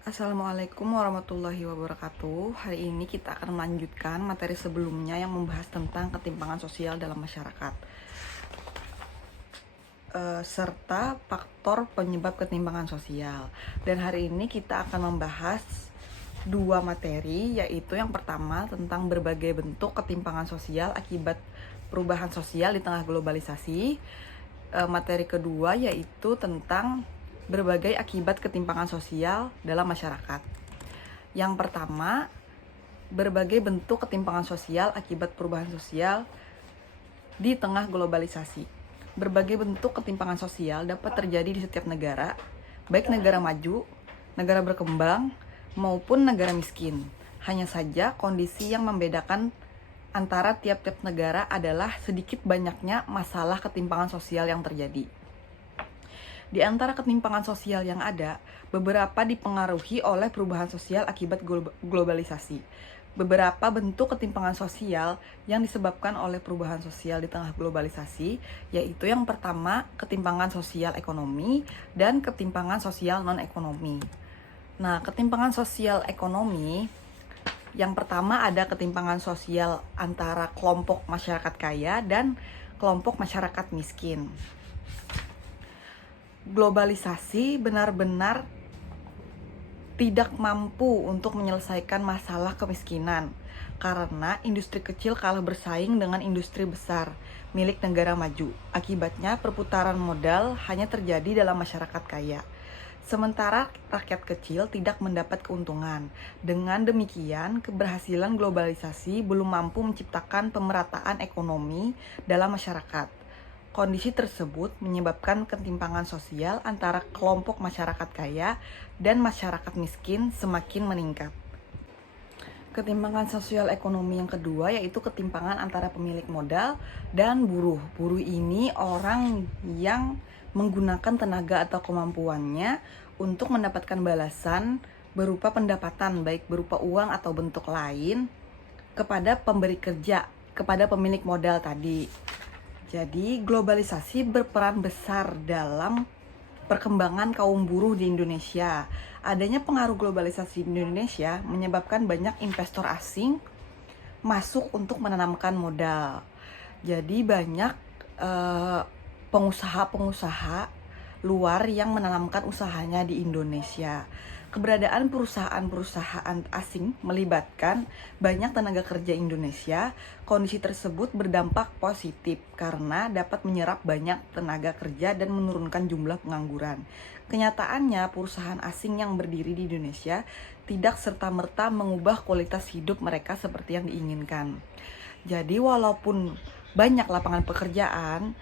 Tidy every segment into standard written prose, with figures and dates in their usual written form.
Assalamualaikum warahmatullahi wabarakatuh. Hari ini kita akan melanjutkan materi sebelumnya yang membahas tentang ketimpangan sosial dalam masyarakat, serta faktor penyebab ketimpangan sosial. Dan hari ini kita akan membahas dua materi, yaitu yang pertama tentang berbagai bentuk ketimpangan sosial akibat perubahan sosial di tengah globalisasi. Materi kedua yaitu tentang berbagai akibat ketimpangan sosial dalam masyarakat. Yang pertama, berbagai bentuk ketimpangan sosial akibat perubahan sosial di tengah globalisasi. Berbagai bentuk ketimpangan sosial dapat terjadi di setiap negara, baik negara maju, negara berkembang, maupun negara miskin. Hanya saja kondisi yang membedakan antara tiap-tiap negara adalah sedikit banyaknya masalah ketimpangan sosial yang terjadi. Di antara ketimpangan sosial yang ada, beberapa dipengaruhi oleh perubahan sosial akibat globalisasi. Beberapa bentuk ketimpangan sosial yang disebabkan oleh perubahan sosial di tengah globalisasi, yaitu yang pertama, ketimpangan sosial ekonomi dan ketimpangan sosial non-ekonomi. Nah, ketimpangan sosial ekonomi, yang pertama ada ketimpangan sosial antara kelompok masyarakat kaya dan kelompok masyarakat miskin. Globalisasi benar-benar tidak mampu untuk menyelesaikan masalah kemiskinan karena industri kecil kalah bersaing dengan industri besar milik negara maju. Akibatnya perputaran modal hanya terjadi dalam masyarakat kaya. Sementara rakyat kecil tidak mendapat keuntungan. Dengan demikian, keberhasilan globalisasi belum mampu menciptakan pemerataan ekonomi dalam masyarakat. Kondisi tersebut menyebabkan ketimpangan sosial antara kelompok masyarakat kaya dan masyarakat miskin semakin meningkat. Ketimpangan sosial ekonomi yang kedua yaitu ketimpangan antara pemilik modal dan buruh. Buruh ini orang yang menggunakan tenaga atau kemampuannya untuk mendapatkan balasan berupa pendapatan, baik berupa uang atau bentuk lain, kepada pemberi kerja, kepada pemilik modal tadi. Jadi, globalisasi berperan besar dalam perkembangan kaum buruh di Indonesia. Adanya pengaruh globalisasi di Indonesia menyebabkan banyak investor asing masuk untuk menanamkan modal. Jadi banyak pengusaha-pengusaha luar yang menanamkan usahanya di Indonesia. Keberadaan perusahaan-perusahaan asing melibatkan banyak tenaga kerja Indonesia. Kondisi tersebut berdampak positif karena dapat menyerap banyak tenaga kerja dan menurunkan jumlah pengangguran. Kenyataannya, perusahaan asing yang berdiri di Indonesia tidak serta-merta mengubah kualitas hidup mereka seperti yang diinginkan. Jadi walaupun banyak lapangan pekerjaan,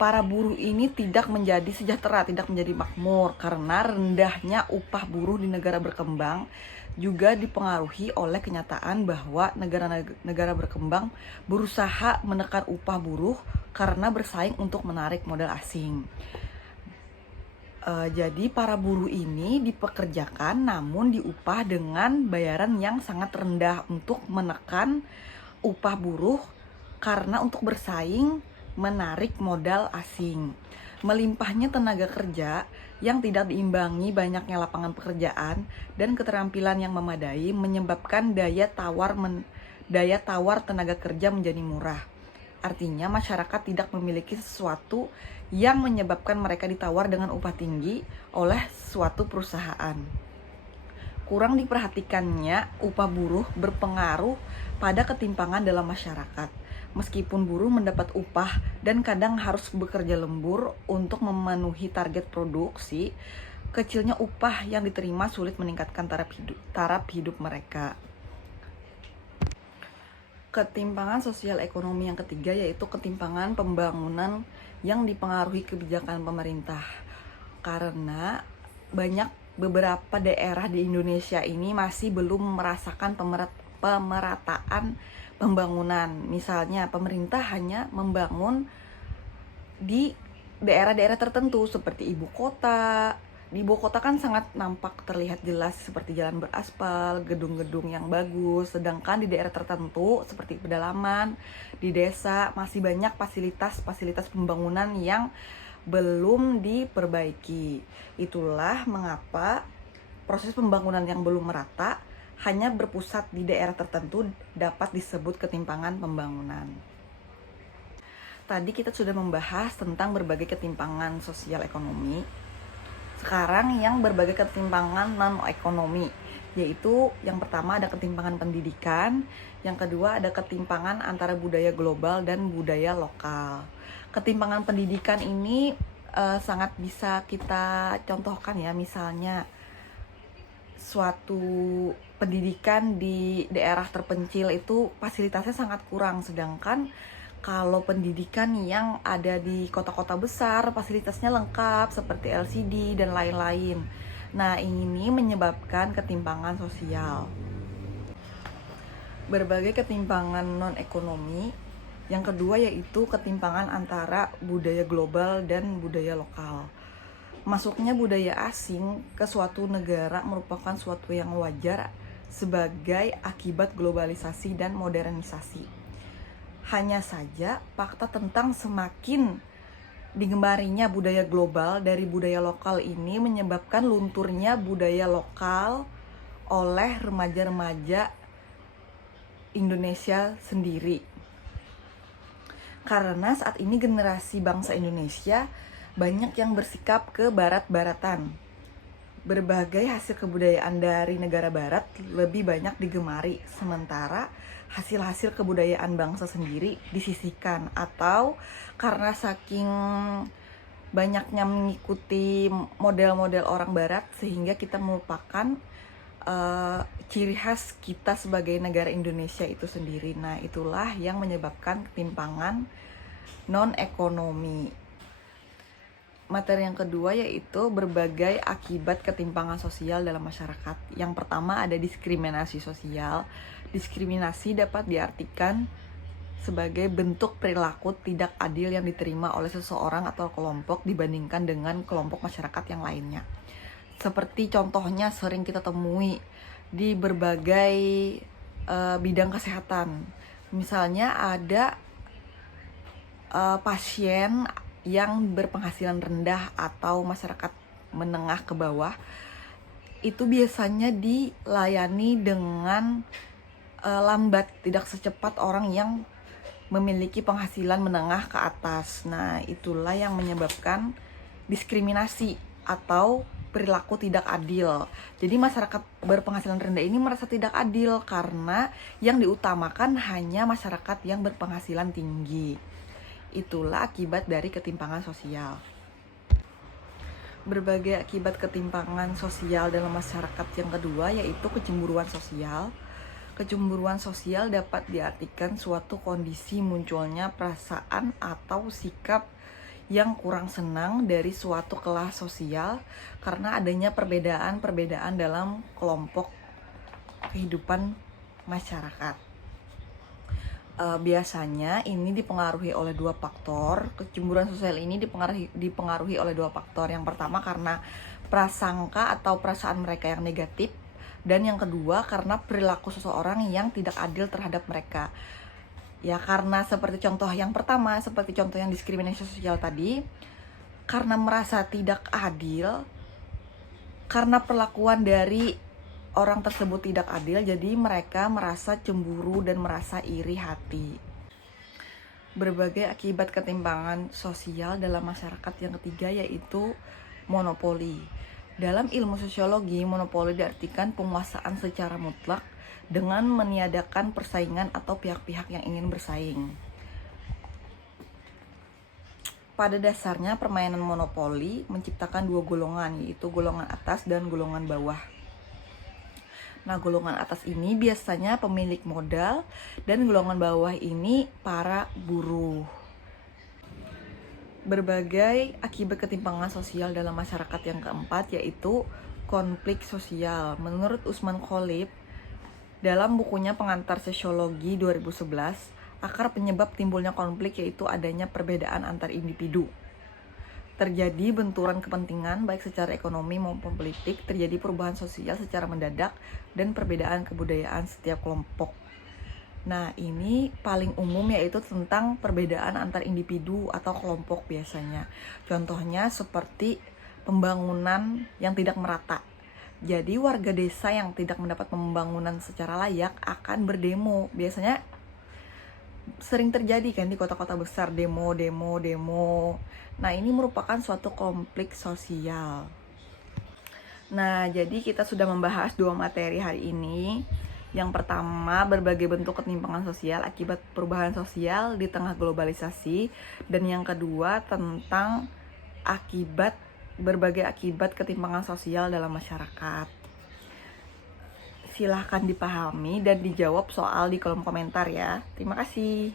para buruh ini tidak menjadi sejahtera, tidak menjadi makmur karena rendahnya upah buruh di negara berkembang juga dipengaruhi oleh kenyataan bahwa negara-negara berkembang berusaha menekan upah buruh karena bersaing untuk menarik modal asing. Jadi para buruh ini dipekerjakan namun diupah dengan bayaran yang sangat rendah untuk menekan upah buruh karena untuk bersaing menarik modal asing. Melimpahnya tenaga kerja yang tidak diimbangi banyaknya lapangan pekerjaan dan keterampilan yang memadai menyebabkan daya tawar tenaga kerja menjadi murah. Artinya masyarakat tidak memiliki sesuatu yang menyebabkan mereka ditawar dengan upah tinggi oleh suatu perusahaan. Kurang diperhatikannya upah buruh berpengaruh pada ketimpangan dalam masyarakat. Meskipun buruh mendapat upah dan kadang harus bekerja lembur untuk memenuhi target produksi, kecilnya upah yang diterima sulit meningkatkan taraf hidup mereka. Ketimpangan sosial ekonomi yang ketiga yaitu ketimpangan pembangunan yang dipengaruhi kebijakan pemerintah. Karena beberapa daerah di Indonesia ini masih belum merasakan pemerataan pembangunan. Misalnya pemerintah hanya membangun di daerah-daerah tertentu seperti ibu kota. Di ibu kota kan sangat nampak terlihat jelas seperti jalan beraspal, gedung-gedung yang bagus. Sedangkan di daerah tertentu seperti pedalaman, di desa masih banyak fasilitas-fasilitas pembangunan yang belum diperbaiki. Itulah mengapa proses pembangunan yang belum merata hanya berpusat di daerah tertentu dapat disebut ketimpangan pembangunan. Tadi kita sudah membahas tentang berbagai ketimpangan sosial ekonomi. Sekarang yang berbagai ketimpangan non-ekonomi, yaitu yang pertama ada ketimpangan pendidikan, yang kedua ada ketimpangan antara budaya global dan budaya lokal. Ketimpangan pendidikan ini sangat bisa kita contohkan ya, misalnya suatu pendidikan di daerah terpencil itu fasilitasnya sangat kurang, sedangkan kalau pendidikan yang ada di kota-kota besar fasilitasnya lengkap seperti LCD dan lain-lain. Nah, ini menyebabkan ketimpangan sosial. Berbagai ketimpangan non-ekonomi. Yang kedua yaitu ketimpangan antara budaya global dan budaya lokal. Masuknya budaya asing ke suatu negara merupakan suatu yang wajar sebagai akibat globalisasi dan modernisasi. Hanya saja fakta tentang semakin digemarinya budaya global dari budaya lokal ini menyebabkan lunturnya budaya lokal oleh remaja-remaja Indonesia sendiri. Karena saat ini generasi bangsa Indonesia banyak yang bersikap ke barat-baratan. Berbagai hasil kebudayaan dari negara barat lebih banyak digemari, sementara hasil-hasil kebudayaan bangsa sendiri disisihkan, atau karena saking banyaknya mengikuti model-model orang barat sehingga kita melupakan ciri khas kita sebagai negara Indonesia itu sendiri. Nah, itulah yang menyebabkan ketimpangan non-ekonomi. Materi yang kedua yaitu berbagai akibat ketimpangan sosial dalam masyarakat. Yang pertama ada diskriminasi sosial. Diskriminasi dapat diartikan sebagai bentuk perilaku tidak adil yang diterima oleh seseorang atau kelompok dibandingkan dengan kelompok masyarakat yang lainnya. Seperti contohnya sering kita temui di berbagai bidang kesehatan. Misalnya ada pasien yang berpenghasilan rendah atau masyarakat menengah ke bawah, itu biasanya dilayani dengan lambat, tidak secepat orang yang memiliki penghasilan menengah ke atas. Nah, itulah yang menyebabkan diskriminasi atau perilaku tidak adil. Jadi masyarakat berpenghasilan rendah ini merasa tidak adil karena yang diutamakan hanya masyarakat yang berpenghasilan tinggi. Itulah akibat dari ketimpangan sosial. Berbagai akibat ketimpangan sosial dalam masyarakat yang kedua yaitu kecemburuan sosial. Kecemburuan sosial dapat diartikan suatu kondisi munculnya perasaan atau sikap yang kurang senang dari suatu kelas sosial karena adanya perbedaan-perbedaan dalam kelompok kehidupan masyarakat. Biasanya ini dipengaruhi oleh dua faktor. Kecemburuan sosial ini dipengaruhi oleh dua faktor. Yang pertama karena prasangka atau perasaan mereka yang negatif, dan yang kedua karena perilaku seseorang yang tidak adil terhadap mereka. Ya, karena seperti contoh yang pertama, seperti contoh yang diskriminasi sosial tadi, karena merasa tidak adil, karena perlakuan dari orang tersebut tidak adil, jadi mereka merasa cemburu dan merasa iri hati. Berbagai akibat ketimpangan sosial dalam masyarakat yang ketiga yaitu monopoli. Dalam ilmu sosiologi, monopoli diartikan penguasaan secara mutlak dengan meniadakan persaingan atau pihak-pihak yang ingin bersaing. Pada dasarnya permainan monopoli menciptakan dua golongan, yaitu golongan atas dan golongan bawah. Nah, golongan atas ini biasanya pemilik modal dan golongan bawah ini para buruh. Berbagai akibat ketimpangan sosial dalam masyarakat yang keempat yaitu konflik sosial. Menurut Usman Khalib, dalam bukunya Pengantar Sosiologi 2011, akar penyebab timbulnya konflik yaitu adanya perbedaan antar individu. Terjadi benturan kepentingan baik secara ekonomi maupun politik, terjadi perubahan sosial secara mendadak, dan perbedaan kebudayaan setiap kelompok. Nah, ini paling umum yaitu tentang perbedaan antar individu atau kelompok biasanya. Contohnya seperti pembangunan yang tidak merata. Jadi warga desa yang tidak mendapat pembangunan secara layak akan berdemo. Biasanya sering terjadi kan di kota-kota besar, demo. Nah, ini merupakan suatu konflik sosial. Nah, jadi kita sudah membahas 2 materi hari ini. Yang pertama, berbagai bentuk ketimpangan sosial akibat perubahan sosial di tengah globalisasi. Dan yang kedua, tentang berbagai akibat ketimpangan sosial dalam masyarakat. Silahkan dipahami dan dijawab soal di kolom komentar ya. Terima kasih.